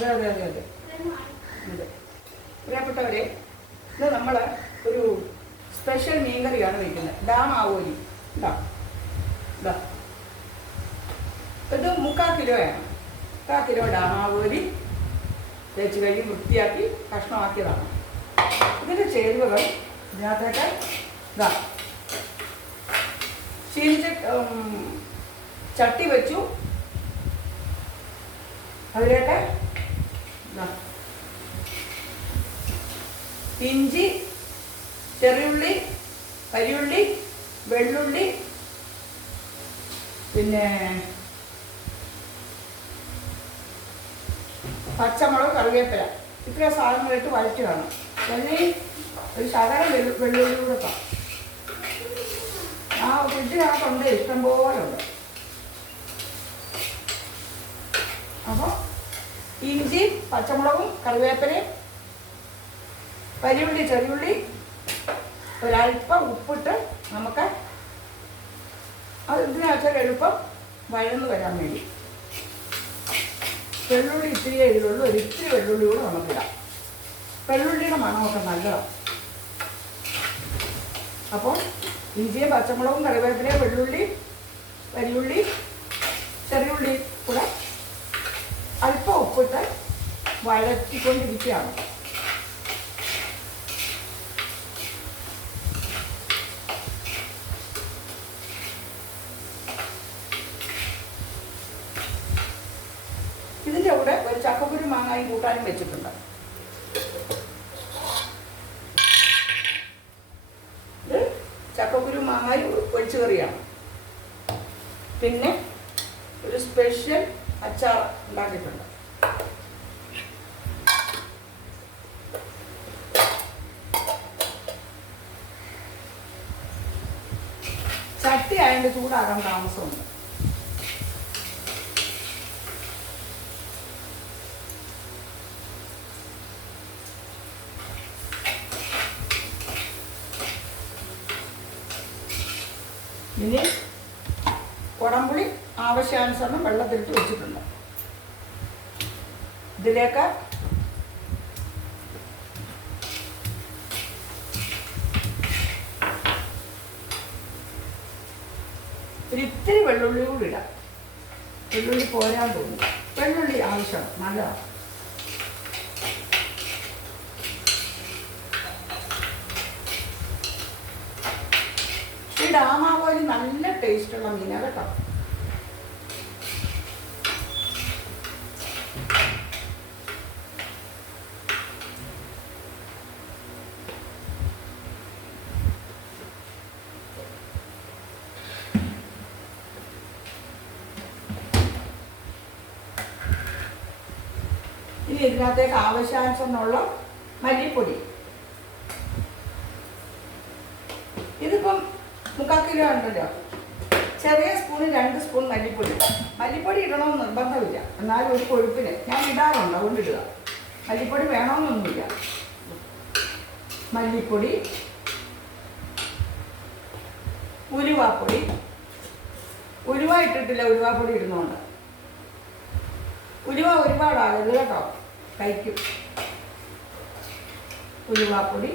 അതെ അതെ അതെ അതെ അതെ. പ്രിയപ്പെട്ടവരെ, ഇത് നമ്മൾ ഒരു സ്പെഷ്യൽ മീൻകറിയാണ് വയ്ക്കുന്നത്. ഡാം ആവോലി ഇതാ ഇതാ, ഇത് 3/4 കിലോയാണ്. 3/4 കിലോ ഡാം ആവോലി തേച്ച് കഴുകി വൃത്തിയാക്കി കഷ്ണമാക്കിയതാണ്. ഇതിൻ്റെ ചേരുവകൾ ഇതിനകത്തേക്ക് ഇതാ, ശീലിച്ച ചട്ടി വെച്ചു. അതിലേക്ക് ഇഞ്ചി, ചെറിയുള്ളി, കരിയുള്ളി, വെള്ളുള്ളി, പിന്നെ പച്ചമുളക്, കറിവേപ്പില, ഇത്രയും സാധനങ്ങളിട്ട് വഴറ്റുകയാണ്. പിന്നെ ഒരു ശകലം വെള്ളുള്ളി കൂടെ ആ ഫ്രിഡ്ജിനകത്തുണ്ട്, ഇഷ്ടംപോലെ ഉണ്ട്. അപ്പോൾ ഇഞ്ചി, പച്ചമുളകും, കറിവേപ്പിലയും, കരിയുള്ളി, ചെറിയുള്ളി, ഒരല്പം ഉപ്പിട്ട് നമുക്ക് അത് ഇതിനകത്ത് എളുപ്പം വഴന്ന് വരാൻ വേണ്ടി വെള്ളുള്ളി ഇത്തിരിയേ ഇതിലുള്ളൂ. ഒരു ഇത്തിരി വെള്ളുള്ളി കൂടെ നമുക്കിടാം. വെള്ളുള്ളിയുടെ മണമൊക്കെ നല്ലതാണ്. അപ്പോൾ ഇഞ്ചിയും പച്ചമുളകും കറിവേപ്പിലയും വെള്ളുള്ളി, കരിയുള്ളി, ചെറിയുള്ളി കൂടെ അല്പം ഉപ്പിട്ട് വഴറ്റിക്കൊണ്ടിരിക്കുകയാണ്. ഇതിൻ്റെ കൂടെ ഒരു ചക്കക്കുരു മാങ്ങായും കൂട്ടാനും വെച്ചിട്ടുണ്ട്. ഇത് ചക്കക്കുരു മാങ്ങായും ഒഴിച്ചു കറിയാണ്. പിന്നെ ഒരു സ്പെഷ്യൽ അച്ചാർ ഉണ്ടാക്കിയിട്ടുണ്ട്. ചട്ടി ആയതിൻ്റെ ചൂടാകാൻ താമസമുണ്ട്. ഇനി കുടംപുളി ആവശ്യാനുസരണം വെള്ളത്തിലിട്ട് വെച്ചിട്ടുണ്ട്. ഇതിലേക്ക് ഒരിത്തിരി വെള്ളുള്ളി കൂടി ഇടാം. വെള്ളുള്ളി പോരാൻ തോന്നുന്നു. വെള്ളുള്ളി ആവശ്യം നല്ലതാണ്. ഈ ഡാമാവോലി നല്ല ടേസ്റ്റുള്ള മീനാണ് കേട്ടോ. ഇനി ഇതിനകത്തേക്ക് ആവശ്യാനുസരണമുള്ള മല്ലിപ്പൊടി. ഇതിപ്പം 3/4 കിലോ ഉണ്ടല്ലോ. ചെറിയ സ്പൂണിൽ 2 സ്പൂൺ മല്ലിപ്പൊടി. മല്ലിപ്പൊടി ഇടണമെന്ന് നിർബന്ധമില്ല, എന്നാലും ഒരു കൊഴുപ്പിന് ഞാൻ ഇടാറുണ്ട്, അതുകൊണ്ട് ഇടുക. മല്ലിപ്പൊടി വേണമെന്നൊന്നുമില്ല. മല്ലിപ്പൊടി, ഉലുവാപ്പൊടി. ഉലുവ ഇട്ടിട്ടില്ല, ഉലുവാപ്പൊടി ഇടുന്നുണ്ട്. ഉലുവ ഒരുപാടാകരുത് കേട്ടോ, കഴിക്കും. ഉലുവാപ്പൊടി,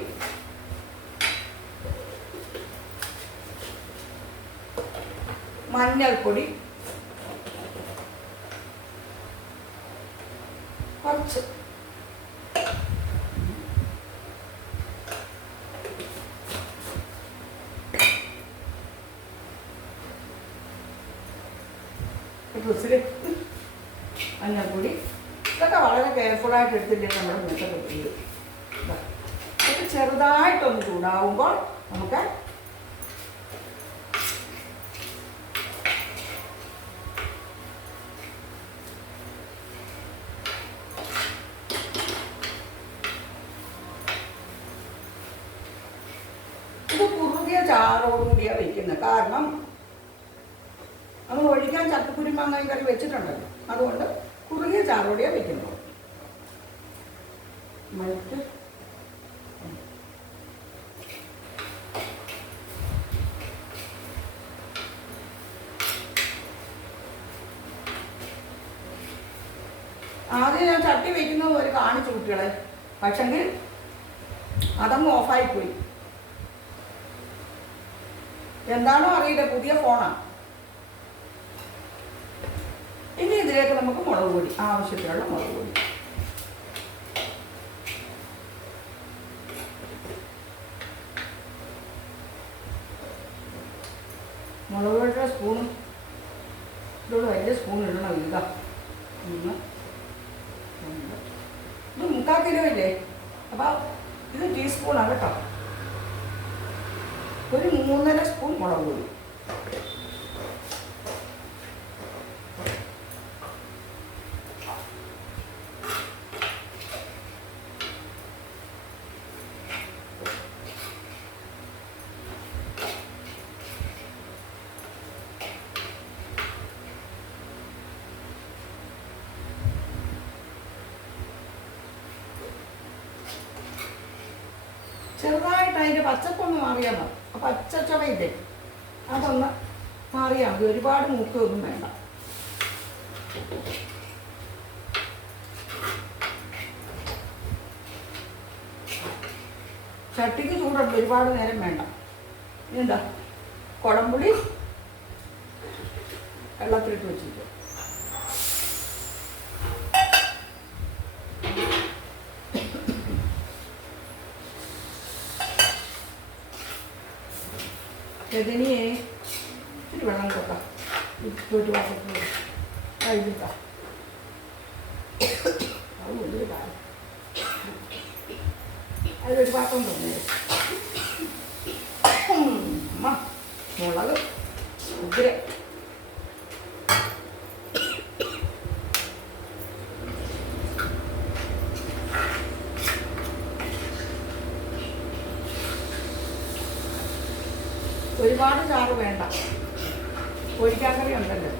മഞ്ഞൾപ്പൊടി കുറച്ച്, മഞ്ഞൾപ്പൊടി. ഇതൊക്കെ വളരെ കെയർഫുള്ളായിട്ട് എടുത്തില്ലെങ്കിൽ നമ്മുടെ മുഖത്തൊക്കെ വീഴും. ഇത് ചെറുതായിട്ടൊന്ന് ചൂടാവുമ്പോൾ നമുക്ക് ഇത് കുറുകിയ ചാറോടുകൂടിയാണ് വയ്ക്കുന്നത്. കാരണം നമ്മൾ ഒഴിക്കാൻ ചക്കക്കുരു മാങ്ങായും കറി വെച്ചിട്ടുണ്ടല്ലോ, അതുകൊണ്ട് കുറുകിയ ചാറോടിയാണ് വയ്ക്കുന്നത്. മറ്റ് ആദ്യം ഞാൻ ചട്ടി വയ്ക്കുന്നത് പോലെ കാണിച്ചു കുട്ടികളെ, പക്ഷെങ്കിൽ അതങ്ങ് ഓഫായിപ്പോയി. എന്താണോ അറിയില്ല, പുതിയ ഫോണാണ്. ഇനി ഇതിലേക്ക് നമുക്ക് മുളക് പൊടി, ആവശ്യത്തിനുള്ള മുളക് പൊടി. മുളക് പൊടിയുടെ സ്പൂണും ഇതോട് വലിയ സ്പൂൺ ഇടണം. ഇതാ 1, 2, ഇത് 3/4 കിലോ ഇല്ലേ, അപ്പോൾ ഇത് ടീസ്പൂണാണ് കേട്ടോ. ഒരു 3.5 സ്പൂൺ മുളക് പൊടി. ചെറുതായിട്ട് അതിൻ്റെ പച്ചപ്പൊന്ന് മാറിയാൽ മതി. ആ പച്ച ചുവയില്ലേ, അതൊന്ന് മാറിയാൽ മതി. ഒരുപാട് മൂക്കൊന്നും വേണ്ട. ചട്ടിക്ക് ചൂടുണ്ട്, ഒരുപാട് നേരം വേണ്ട. എന്താ കുടംപുളി വെള്ളത്തിലിട്ട് വെച്ചിട്ട് ഇതിനെ ഇത്തിരി വെള്ളം കൊടുക്കാം. ഒരു പാത്രത്തിൽ കഴുകിക്കാം. അത് വലിയൊരു കാര്യം. അതിലൊരു പാത്രം തോന്നിയത് മുളക് ഉഗ്ര ഒരുപാട് ചാറ് വേണ്ട. കോഴിക്കാക്കറി ഉണ്ടല്ലോ.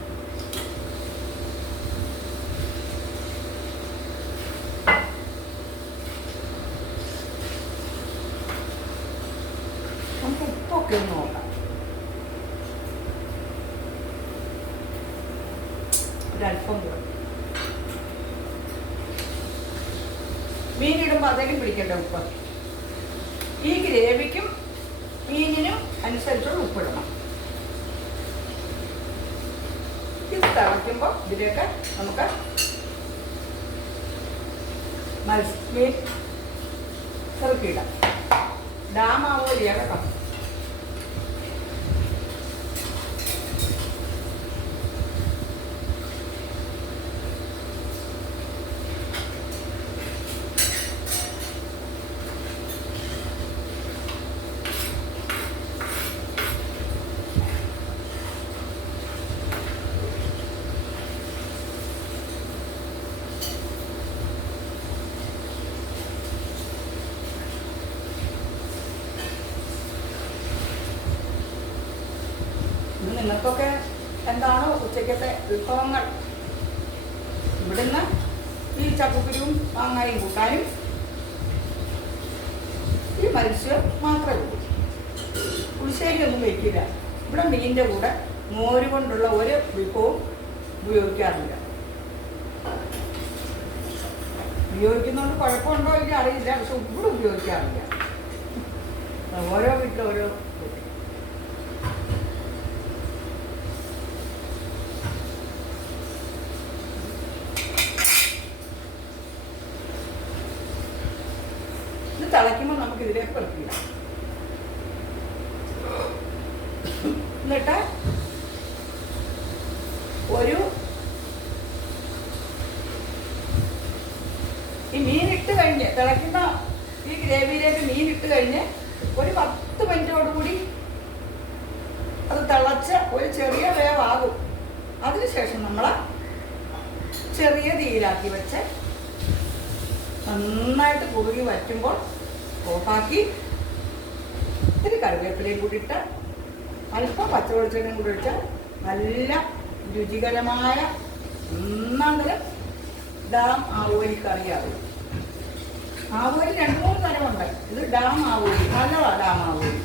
നമുക്ക് ഉപ്പൊക്കെ ഒന്ന് നോക്കാം. ഒരല്പം കൂടെ മീനിടുമ്പോൾ അതേലും പിടിക്കട്ടെ ഉപ്പ്. ഈ ഗ്രേവിക്കും മീനിനും അനുസരിച്ചുള്ള ഉപ്പിടണം. ഇത് തിളയ്ക്കുമ്പോൾ ഇതിലേക്ക് നമുക്ക് മീൻ ചെറുക്കിടാം. ഡാമാവോലിയ കേട്ടോ. നിങ്ങൾക്കൊക്കെ എന്താണോ ഉച്ചക്കത്തെ വിഭവങ്ങൾ, ഇവിടുന്ന് ഈ ചക്കക്കുരുവും മാങ്ങായും കൂട്ടാനും ഈ മത്സ്യം മാത്രമേ ഉള്ളൂ. പുളിശ്ശേരിയൊന്നും വയ്ക്കില്ല. ഇവിടെ മീനിൻ്റെ കൂടെ മോര് കൊണ്ടുള്ള ഒരു വിഭവവും ഉപയോഗിക്കാറില്ല. ഉപയോഗിക്കുന്നതുകൊണ്ട് കുഴപ്പമുണ്ടോ എനിക്ക് അറിയില്ല, പക്ഷെ ഇവിടെ ഉപയോഗിക്കാറില്ല. ഓരോ വീട്ടിലും ഓരോ തിളയ്ക്കുമ്പോൾ നമുക്ക് ഇതിലേക്ക് പെറുക്കില്ല. എന്നിട്ട് ഒരു ഈ മീനിട്ട് കഴിഞ്ഞ് തിളയ്ക്കുന്ന ഈ ഗ്രേവിയിലേക്ക് മീനിട്ട് കഴിഞ്ഞ് ഒരു 10 മിനിറ്റോടുകൂടി അത് തിളച്ച് ഒരു ചെറിയ വേവാകും. അതിനുശേഷം നമ്മൾ ചെറിയ തീയിലാക്കി വെച്ച് നന്നായിട്ട് കുറുകി വറ്റുമ്പോൾ ഓഫാക്കി ഇത്തിരി കറിവേപ്പിലയും കൂടി ഇട്ട് അല്പം പച്ചവെളിച്ചെണ്ണയും കൂടി ഇട്ട് നല്ല രുചികരമായ ഒന്നാമത് ഡാം ആവോലി കറിയാവും. ആവോലി 2-3 തരമുണ്ട്. ഇത് ഡാം ആവോലി, നല്ലതാണ് ഡാം ആവോലി.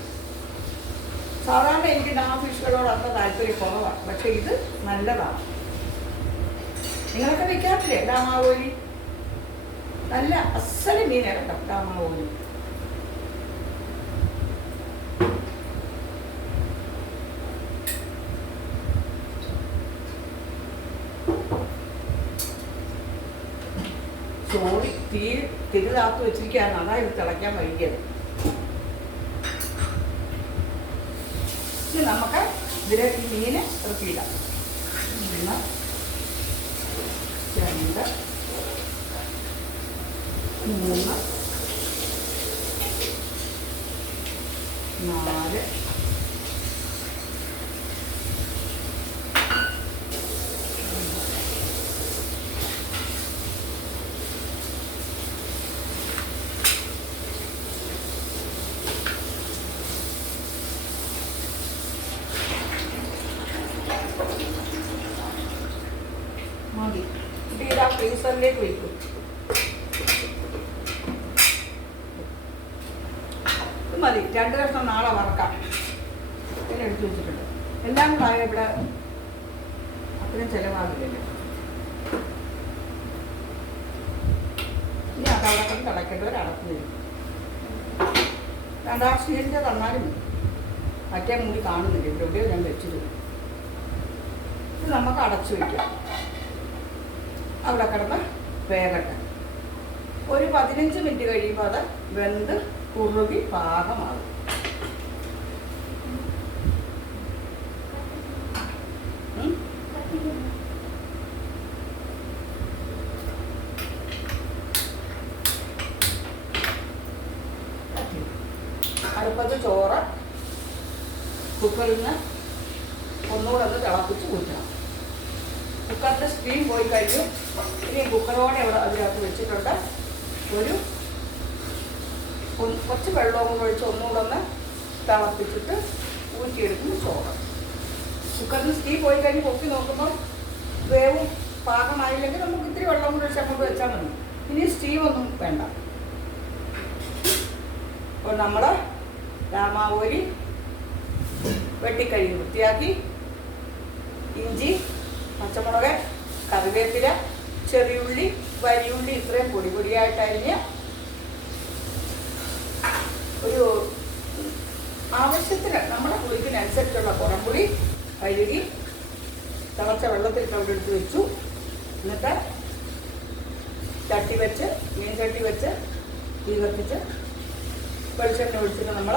സാധാരണ എനിക്ക് ഡാം ഫിഷുകളോട് അത്ര താല്പര്യം കുറവാണ്, പക്ഷെ ഇത് നല്ലതാണ്. നിങ്ങളൊക്കെ വെക്കാറില്ലേ ഡാമാവോലി? നല്ല അസല് മീനാണ് കേട്ടോ ഡാമാവോലി. ചോറി തിരുതാത്ത് വെച്ചിരിക്കുകയാണ്, അതാ ഇത് തിളയ്ക്കാൻ വൈകിയത്. ഇനി നമുക്ക് ഇതിലേക്ക് മീന് ഇറക്കിയിടാം. 1 2 3 4 മതി. ഇത് ഇതാ ഫ്രീസറിലേക്ക് വയ്ക്കും. ഇത് മതി. 2 കഷ്ണം നാളെ വറക്കാം. പിന്നെ എടുത്ത് വെച്ചിട്ടുണ്ട്. എല്ലാം കൂടെ ആയ ഇവിടെ അത്രയും ചിലവാകില്ലല്ലോ. ഇനി അതവിടെ കൊണ്ട് തിളയ്ക്കേണ്ടവർ അടച്ചു വരും. 2 സ്റ്റീലിൻ്റെ തന്നാലും മറ്റേ മൂടി കാണുന്നില്ല. ഇവിടെ എവിടെയോ ഞാൻ വെച്ചത്. ഇത് നമുക്ക് അടച്ചു വയ്ക്കാം. അവിടെ കിടന്ന് വേകട്ടെ. ഒരു 15 മിനിറ്റ് കഴിയുമ്പോൾ അത് വെന്ത് കുറുകി പാകമാകും. അടുപ്പത്ത് ചോറ് കുക്കറിൽ നിന്ന് ഒന്നുകൂടെ ഒന്ന് തിളപ്പിച്ച് ഊറ്റണം. കുക്കറിൻ്റെ സ്റ്റീം പോയി കഴിഞ്ഞു. ഇനി കുക്കറോടെ ഇവിടെ അതിനകത്ത് വെച്ചിട്ടുണ്ട്. കുറച്ച് വെള്ളവും ഒഴിച്ച് ഒന്നുകൂടെ ഒന്ന് തിളപ്പിച്ചിട്ട് ഊറ്റിയെടുക്കുന്ന ചോറ്. കുക്കറിന് സ്റ്റീം പോയി കഴിഞ്ഞ് പൊക്കി നോക്കുമ്പോൾ വേവും പാകമായില്ലെങ്കിൽ നമുക്ക് ഇത്തിരി വെള്ളം കൂടി ഒഴിച്ച് അങ്ങോട്ട് വെച്ചാൽ മതി. ഇനി സ്റ്റീമൊന്നും വേണ്ട. അപ്പോൾ നമ്മൾ രാമാവോലി വെട്ടിക്കഴുകി വൃത്തിയാക്കി ഇഞ്ചി, പച്ചമുളക്, കറിവേപ്പില, ചെറിയുള്ളി, വലിയുള്ളി ഇത്രയും പൊടി പൊടിയായിട്ട് അരിഞ്ഞ് ഒരു ആവശ്യത്തിന് നമ്മുടെ പുളിക്കിനനുസരിച്ചുള്ള കുടംപുളി കഴുകി തിളച്ച വെള്ളത്തിൽ അവിടെ എടുത്ത് വെച്ചു. എന്നിട്ട് ചട്ടി വെച്ച് മീൻ ചട്ടി വെച്ച് തീ കത്തിച്ച് വെളിച്ചെണ്ണ ഒഴിച്ചിട്ട് നമ്മൾ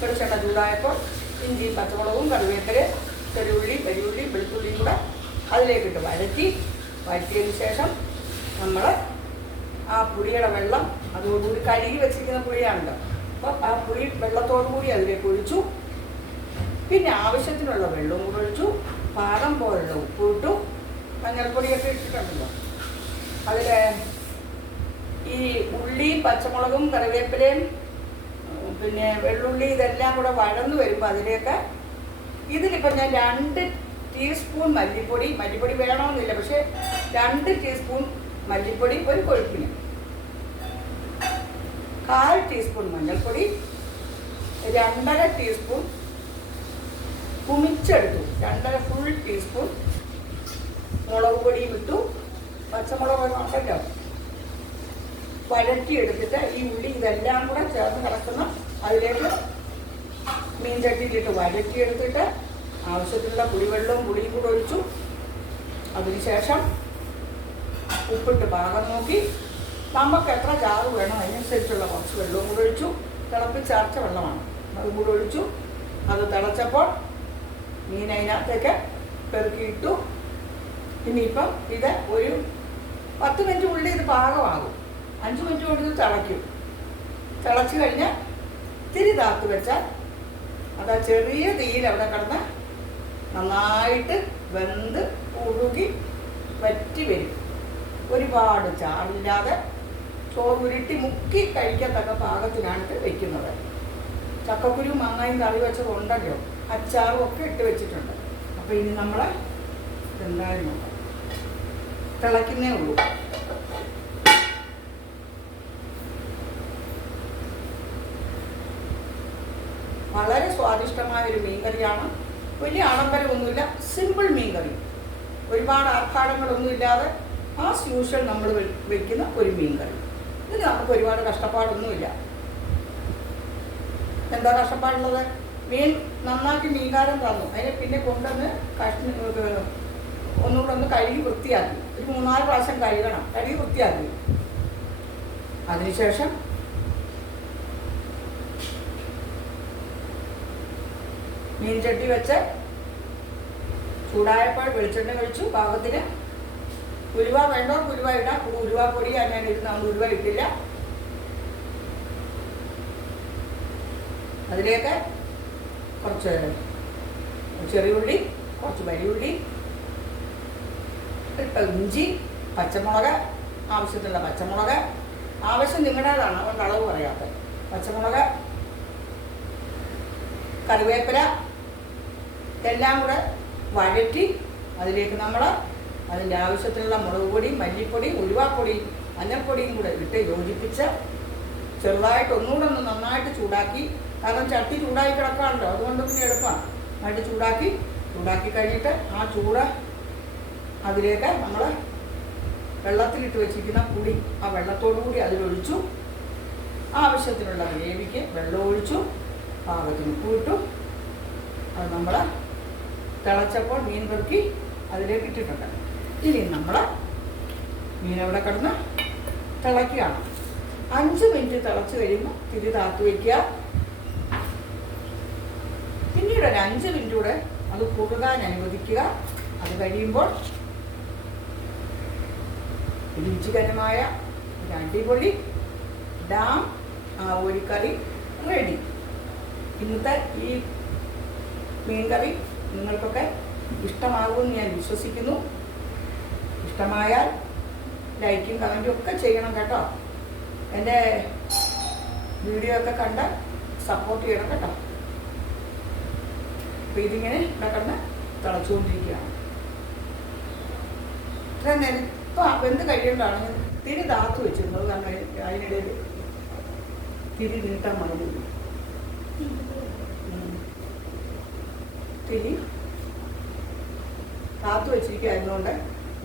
വെളിച്ചെണ്ണ ചൂടായപ്പോൾ ഇഞ്ചിയും പച്ചമുളകും കറിവേപ്പില, ചെറിയുള്ളി, വലിയുള്ളി, വെളുത്തുള്ളിയും കൂടെ അതിലേക്കിട്ട് വഴറ്റിയതിന് ശേഷം നമ്മൾ ആ പുളിയുടെ വെള്ളം അതോടുകൂടി കഴുകി വെച്ചിരിക്കുന്ന പുളിയാണല്ലോ, അപ്പോൾ ആ പുളി വെള്ളത്തോടു കൂടി അതിലേക്ക് ഒഴിച്ചു. പിന്നെ ആവശ്യത്തിനുള്ള വെള്ളവും കൂടെ ഒഴിച്ചു. പാകം പോലുള്ള ഉപ്പ് ഇട്ടു. മഞ്ഞൾപ്പൊടിയൊക്കെ ഇട്ടിട്ടുണ്ടല്ലോ. അതിൽ ഈ ഉള്ളിയും പച്ചമുളകും കറിവേപ്പിലയും പിന്നെ വെള്ളുള്ളി ഇതെല്ലാം കൂടെ വഴന്നു വരുമ്പോൾ അതിലേക്ക് ഇതിലിപ്പോൾ ഞാൻ 2 ടീസ്പൂൺ മല്ലിപ്പൊടി വേണമെന്നില്ല, പക്ഷേ 2 ടീസ്പൂൺ മല്ലിപ്പൊടി ഒരു കൊഴുപ്പിന്, 1/4 ടീസ്പൂൺ മഞ്ഞൾപ്പൊടി, 2.5 ടീസ്പൂൺ കുമിച്ചെടുത്തു, 2.5 ഫുൾ ടീസ്പൂൺ മുളക് പൊടിയും ഇട്ടു. പച്ചമുളക് ഉണ്ടല്ലോ വഴറ്റിയെടുത്തിട്ട് ഈ ഉള്ളി ഇതെല്ലാം കൂടെ ചേർന്ന് കിടക്കുന്ന അതിലേക്ക് മീൻ ചട്ടിയിലിട്ട് വഴറ്റിയെടുത്തിട്ട് ആവശ്യത്തിനുള്ള പുളിവെള്ളവും പുളിയും കൂടെ ഒഴിച്ചു. അതിനുശേഷം ഉപ്പിട്ട് പാകം നോക്കി നമുക്ക് എത്ര ചാറ് വേണം അതിനനുസരിച്ചുള്ള കുറച്ച് വെള്ളവും കൂടെ ഒഴിച്ചു. തിളപ്പിച്ചരച്ച വെള്ളമാണ്, അതും കൂടെ ഒഴിച്ചു. അത് തിളച്ചപ്പോൾ മീൻ അതിനകത്തേക്ക് പെറുക്കിയിട്ടു. ഇനിയിപ്പം ഇത് ഒരു 10 മിനിറ്റ് ഉള്ളിൽ ഇത് പാകമാകും. 5 മിനിറ്റ് കൊണ്ട് ഇത് തിളയ്ക്കും. തിളച്ച് കഴിഞ്ഞാൽ ഇത്തിരി താത്ത് വെച്ചാൽ അത് ആ ചെറിയ തീയിൽ അവിടെ കിടന്ന് നന്നായിട്ട് വെന്ത് ഉരുകി വറ്റി വരും. ഒരുപാട് ചാറില്ലാതെ ചോറ് ഉരുട്ടി മുക്കി കഴിക്കത്തക്ക പാകത്തിനാണ് വെക്കുന്നത്. ചക്കക്കുരു മാങ്ങയും കറി വെച്ചതുണ്ടല്ലോ, അച്ചാറും ഒക്കെ ഇട്ട് വെച്ചിട്ടുണ്ട്. അപ്പോൾ ഇനി നമ്മൾ ഇതെന്തായാലും നോക്കാം. തിളയ്ക്കുന്നേ ഉള്ളൂ. വളരെ സ്വാദിഷ്ടമായൊരു മീൻകറിയാണ്. വലിയ ആഡംബരമൊന്നുമില്ല, സിമ്പിൾ മീൻകറി. ഒരുപാട് ആർഭാടങ്ങളൊന്നും ഇല്ലാതെ ആസ് യൂഷ്വൽ നമ്മൾ വയ്ക്കുന്ന ഒരു മീൻ കറി. ഇതിന് നമുക്ക് ഒരുപാട് കഷ്ടപ്പാടൊന്നുമില്ല. എന്താ കഷ്ടപ്പാടുള്ളത്? മീൻ നന്നാക്കി മീൻകാരൻ തന്നു, അതിനെ പിന്നെ കൊണ്ടുവന്ന് ഒന്നുകൂടെ ഒന്ന് കഴുകി വൃത്തിയാക്കി, ഒരു 3-4 പ്രാവശ്യം കഴുകണം, കഴുകി വൃത്തിയാക്കി. അതിനുശേഷം മീൻ ചട്ടി വെച്ച് ചൂടായപ്പോൾ വെളിച്ചെണ്ണ ഒഴിച്ചു. പാകത്തിന് ഉലുവ വേണ്ടവർക്ക് ഉലുവ ഇടാം. ഉലുവ പൊടി ഞാൻ ഇരുന്ന് ഉലുവ ഇട്ടില്ല. അതിലേക്ക് കുറച്ച് ചെറിയുള്ളി, കുറച്ച് വലിയുള്ളി, ഇഞ്ചി, പച്ചമുളക്, ആവശ്യത്തിനുള്ള പച്ചമുളക്, ആവശ്യം നിങ്ങളുടേതാണ്, അതുകൊണ്ട് അളവ് പറയാത്തത്. പച്ചമുളക്, കറിവേപ്പില എല്ലാം കൂടെ വഴറ്റി അതിലേക്ക് നമ്മൾ അതിൻ്റെ ആവശ്യത്തിനുള്ള മുളക് പൊടി, മല്ലിപ്പൊടി, ഉലുവാപ്പൊടി, മഞ്ഞൾപ്പൊടിയും കൂടെ ഇട്ട് യോജിപ്പിച്ച് ചെറുതായിട്ട് ഒന്നുകൂടെ ഒന്ന് നന്നായിട്ട് ചൂടാക്കി. കാരണം ചട്ടി ചൂടായി കിടക്കാറുണ്ടോ, അതുകൊണ്ട് പിന്നെ എളുപ്പമാണ്. നന്നായിട്ട് ചൂടാക്കി കഴിഞ്ഞിട്ട് ആ ചൂട് അതിലേക്ക് നമ്മൾ വെള്ളത്തിലിട്ട് വെച്ചിരിക്കുന്ന പുളി ആ വെള്ളത്തോടു കൂടി അതിലൊഴിച്ചു. ആവശ്യത്തിനുള്ള ഗ്രേവിക്ക് വെള്ളം ഒഴിച്ചു, പാകത്തിന് ഉപ്പിട്ടു. അത് നമ്മൾ തിളച്ചപ്പോൾ മീൻ പെറുക്കി അതിലേക്ക് ഇട്ടിട്ടുണ്ട്. ഇനി നമ്മൾ മീനവിടെ കിടന്ന് തിളയ്ക്കുകയാണ്. 5 മിനിറ്റ് തിളച്ച് കഴിയുമ്പോൾ തിരി താത്തു വയ്ക്കുക. പിന്നീട് ഒരു 5 മിനിറ്റ് കൂടെ അത് കുറുകാൻ അനുവദിക്കുക. അത് കഴിയുമ്പോൾ രുചികരമായ ഒരു അടിപൊളി ഡാം ആവോലിക്കറി റെഡി. ഇന്നത്തെ ഈ മീൻകറി നിങ്ങൾക്കൊക്കെ ഇഷ്ടമാകുമെന്ന് ഞാൻ വിശ്വസിക്കുന്നു. ഇഷ്ടമായാൽ ലൈക്കും കമൻറ്റും ഒക്കെ ചെയ്യണം കേട്ടോ. എൻ്റെ വീഡിയോ ഒക്കെ കണ്ട് സപ്പോർട്ട് ചെയ്യണം കേട്ടോ. അപ്പോൾ ഇതിങ്ങനെ ഇവിടെ കണ്ട് തിളച്ചുകൊണ്ടിരിക്കുകയാണ്. ഇത്ര നേരം ഇപ്പോൾ വെന്ത് കഴിയേണ്ടതാണ്. ഞാൻ തിരി താത്തു വെച്ചിരുന്നത്, കാരണം അതിനിടയിൽ തിരി നീട്ടാൻ മറന്നു. തിരി താത്തു വെച്ചിരിക്കുകയായിരുന്നുകൊണ്ട്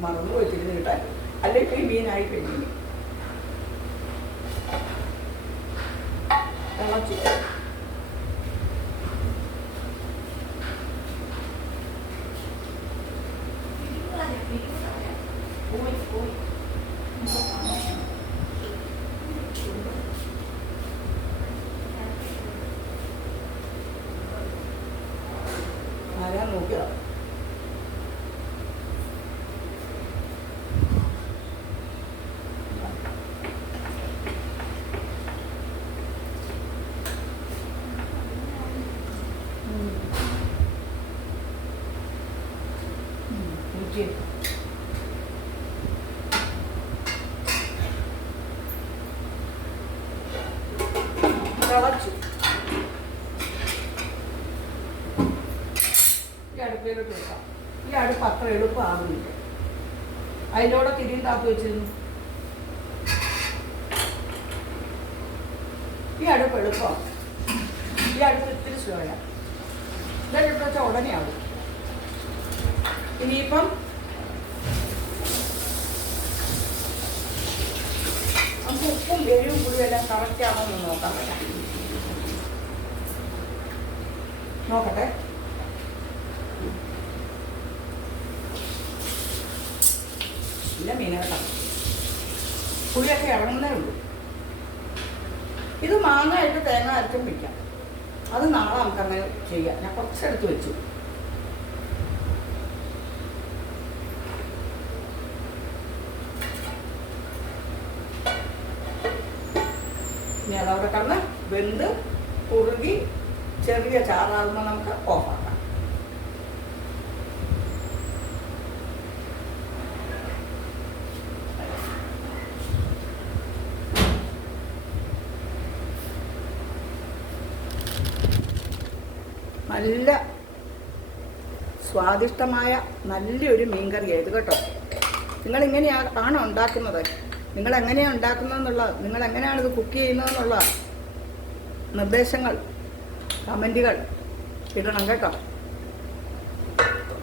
മറന്നുപോയി തിരി നീട്ടാൻ. അല്ലെങ്കിൽ ഈ മീനായി കഴിഞ്ഞു തിളച്ചു. ആരാ നോക്കിയതാ? തിളച്ചു. ഈ അടുപ്പിലോട്ട് വെക്കാം. ഈ അടുപ്പ് അത്ര എളുപ്പമാകുന്നില്ല. അതിലൂടെ തിരിയും താത്തു വെച്ചിരുന്നു. ഈ അടുപ്പ് എളുപ്പമാണ്. ഈ അടുപ്പ് ഇത്തിരി സ്ലോയാണ്. ഇതെടുത്ത് വെച്ചാൽ ഉടനെ ആവും. ഇനിയിപ്പം നമുക്ക് ഉപ്പും എരിവും പുളിയും എല്ലാം കറക്റ്റ് ആണോ എന്ന് നോക്കാൻ പറ്റാം. നോക്കട്ടെ. ഇല്ല മീനേട്ടാ, പുളിയൊക്കെ ഇറങ്ങുന്നേ ഉള്ളൂ. ഇത് മാങ്ങായിട്ട് തേങ്ങ അരച്ചും വയ്ക്കാം. അത് നാളെ നമുക്കങ്ങനെ ചെയ്യാം. ഞാൻ കുറച്ചെടുത്ത് വെച്ചു. ഇനി അതവിടെ കിടന്ന് വെന്ത് കുറുകി ചെറിയ ചാറാകുമ്പോൾ നമുക്ക് ഓഫാക്കാം. നല്ല സ്വാദിഷ്ടമായ നല്ലൊരു മീൻകറിയായത് കേട്ടോ. നിങ്ങളിങ്ങനെയാണോ ഉണ്ടാക്കുന്നത്? നിങ്ങളെങ്ങനെയാണ് ഉണ്ടാക്കുന്നതെന്നുള്ള, നിങ്ങളെങ്ങനെയാണ് ഇത് കുക്ക് ചെയ്യുന്നതെന്നുള്ള നിർദ്ദേശങ്ങൾ, കമൻറ്റുകൾ ഇടണം കേട്ടോ.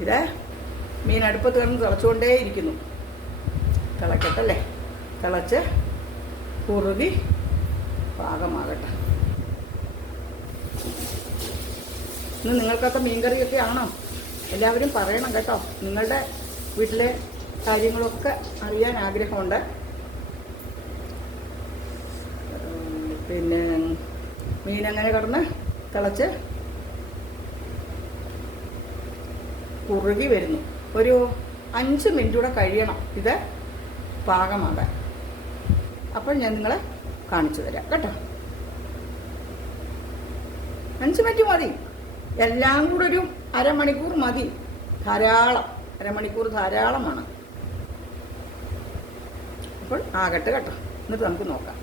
ഇത് മീൻ അടുപ്പത്ത് കിടന്ന് തിളച്ചുകൊണ്ടേയിരിക്കുന്നു. തിളക്കട്ടല്ലേ, തിളച്ച് കുറുകി പാകമാകട്ടെ. ഇന്ന് നിങ്ങൾക്കൊക്കെ മീൻകറിയൊക്കെ ആണോ? എല്ലാവരും പറയണം കേട്ടോ. നിങ്ങളുടെ വീട്ടിലെ കാര്യങ്ങളൊക്കെ അറിയാൻ ആഗ്രഹമുണ്ട്. പിന്നെ മീനങ്ങനെ കിടന്ന് തിളച്ച് കുറുകി വരുന്നു. ഒരു 5 മിനിറ്റ് കൂടെ കഴിയണം ഇത് പാകമാകാൻ. അപ്പോൾ ഞാൻ നിങ്ങളെ കാണിച്ചു തരാം കേട്ടോ. 5 മിനിറ്റ് മതി. എല്ലാം കൂടെ ഒരു അരമണിക്കൂർ മതി. ധാരാളം, അരമണിക്കൂർ ധാരാളമാണ്. അപ്പോൾ ആകട്ടെ കേട്ടോ. എന്നിട്ട് നമുക്ക് നോക്കാം.